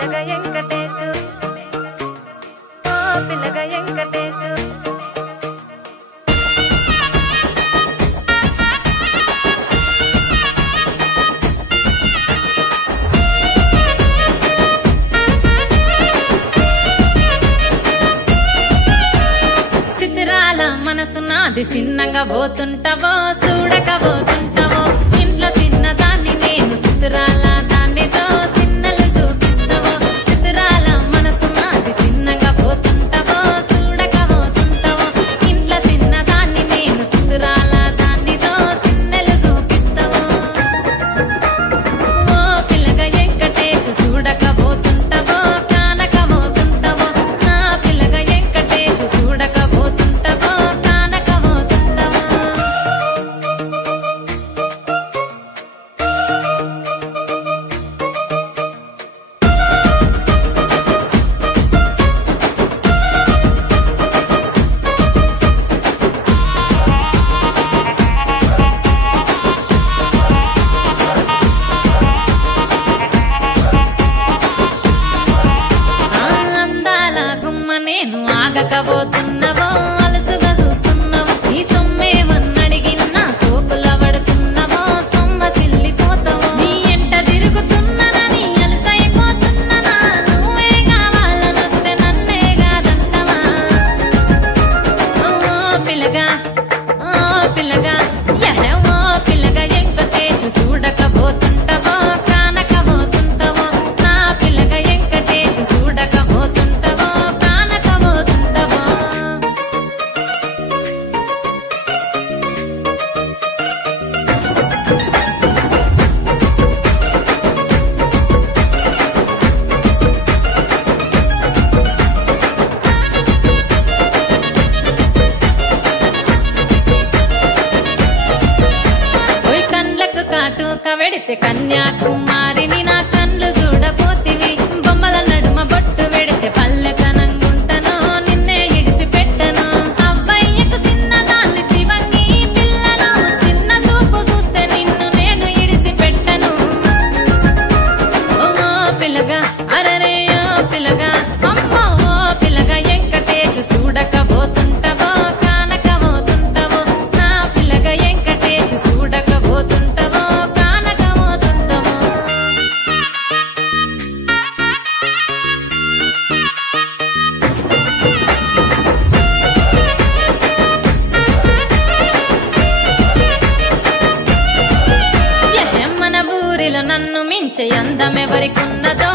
పిల్లగా వెంకటేశు ఓ పిల్లగా వెంకటేశు సిద్ధిరాల మనసు నాది చిన్నగా పోతుంటావో చూడక పోతుంటావో ఇంట్లో చిన్నదాన్ని నేను సిద్ధిరాల దానితో చిన్నలు చూపిస్తావో సిద్ధిరాల మనసు నాది చిన్నగా పోతుంటావో చూడక పోతుంటావో ఇంట్లో చిన్నదాన్ని నేను సిద్ధిరాల దానితో చిన్నలు చూపిస్తావో ఓ పిల్లగా వెంకటేశు చూడక పోతుంటావో కానక పోతుంటావో నా పిల్లగా వెంకటేశు చూడక పోతుంటావో కానక పోతుంటావో అందాల గుమ్మ నేను ఆగకపోతున్నావో అలసుగా చూస్తున్నావో నీ సొమ్మేమన్నడిగినా సోకుల పడుతున్నావో సొమ్మ సిల్లిపోతావో నీ ఎంట తిరుగుతున్నానని అలసైపోతున్నానా నువ్వే కావాలనొస్తే నన్నే కాదంటవా ఓ పిల్లగా ఓ పిల్లగా వెంకటేశు చూడకపోతుంటావో కానకపోతుంటావో నా పిల్లగా వెంకటేశు చూడకపోతుంటావో కానకపోతుంటావో ఓయ్ కండ్లకు కాటుక వెడితే కన్యాకుమారిని నా కండ్లు చూడపోతివి బొమ్మల నడుమ బొట్టు వెడితే పల్లెతనంగుంటను నిన్నే ఇడిసి పెట్టను అవ్వయ్యకు చిన్నదాన్ని శివంగి పిల్లను చిన్న చూపు చూస్తే నిన్ను నేను ఇడిసి పెట్టను ఓ పిల్లగా అరరే ఓ పిల్లగా అమ్మో ఓ పిల్లగా వెంకటేశు చూడకపోతుంటావో కానకపోతుంటావో నా పిల్లగా వెంకటేశు చూడకపోతుంటావో కానకపోతుంటావో మన ఊరిలో నన్ను మించే అందమెవరికున్నదో